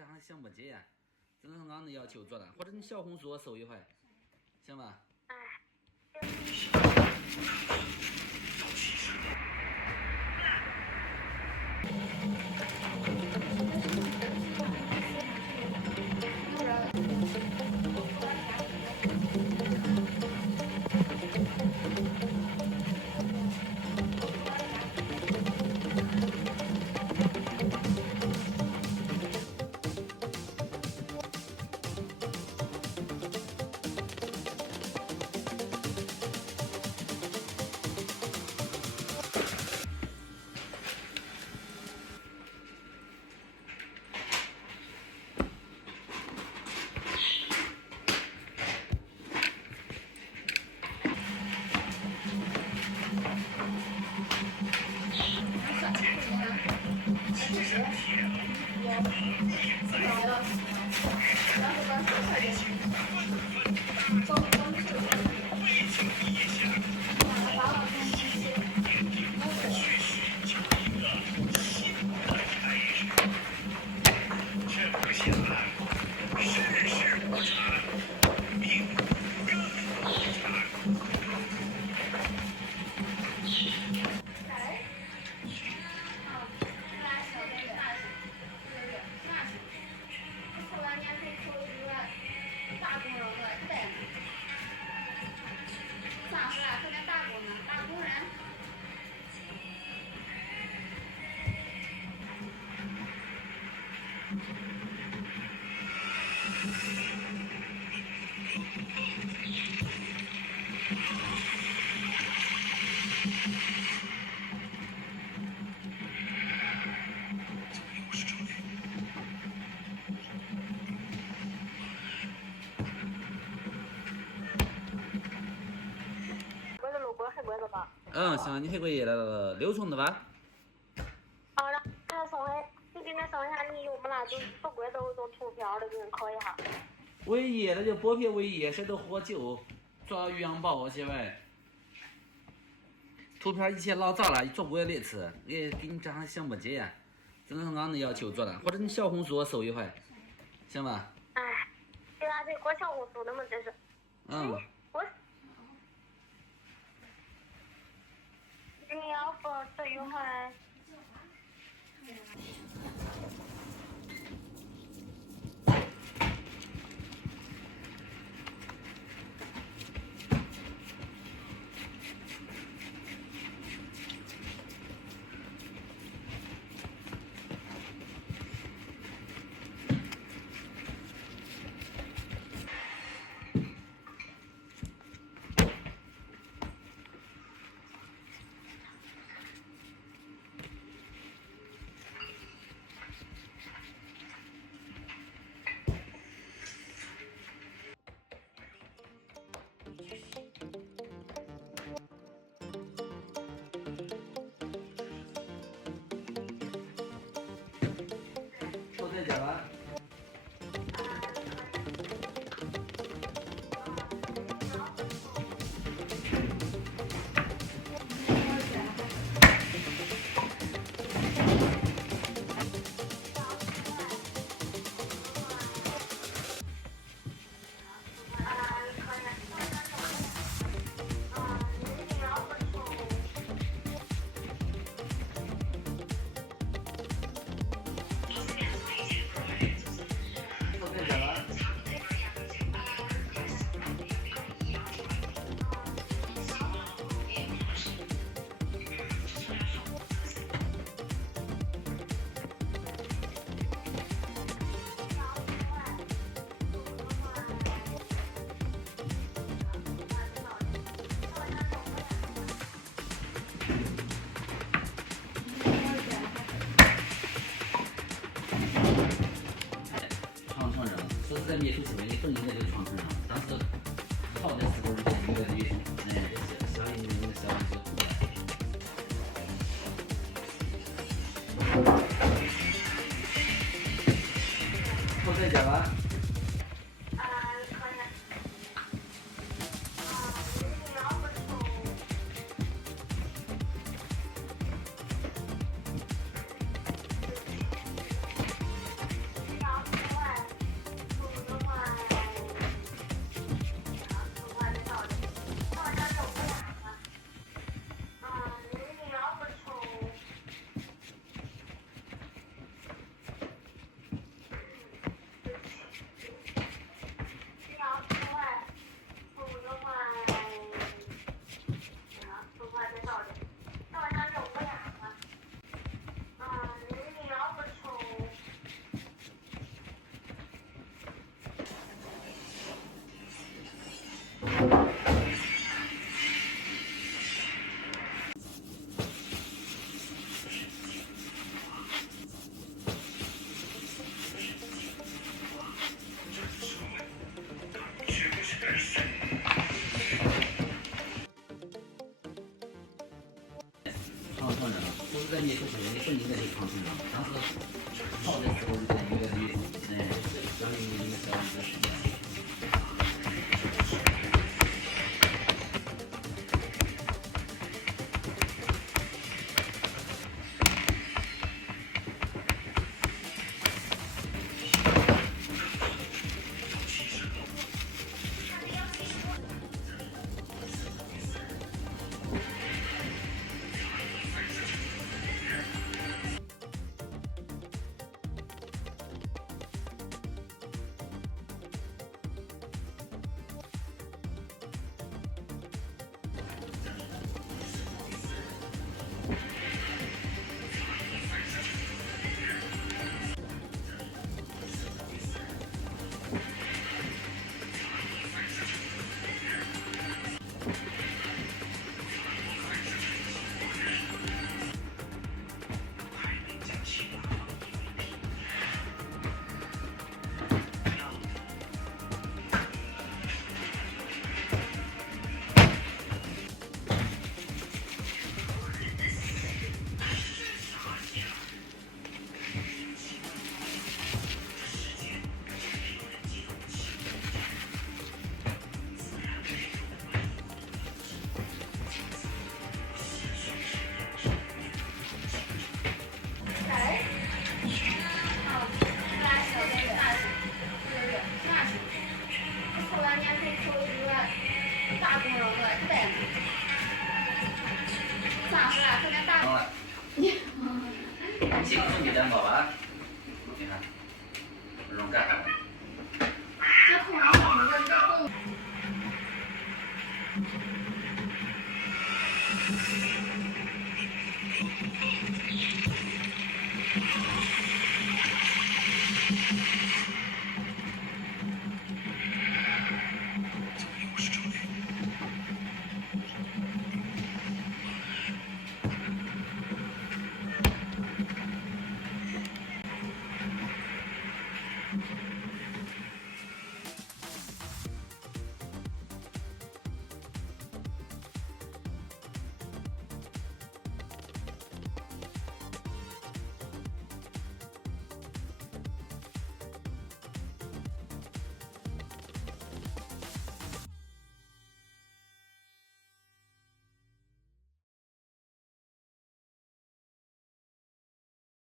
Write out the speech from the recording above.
这还想不起，只能按你要求做的，或者你小红书搜一回，行吧？行，你黑过夜了，6重的吧？好的，你给他送一下，你用不那种不贵的那种图片的，给人考一下。伟业那就剥皮伟业，谁都喝酒，抓鱼羊宝些喂。图片以前老早了，做过2次，给你这还想不起，只能按你要求做的，或者你小红书搜一回，行吧？对啊，对，过小红书的嘛，这是。你要不这一会儿。再见吧。在灭鼠行为本应该就创成了，当时好的时候就一个女生，小一那个小玩具。后再见吧。好。大工人了，对。啥事啊？这边大。懂了。辛苦你两个吧，你看，不用干了。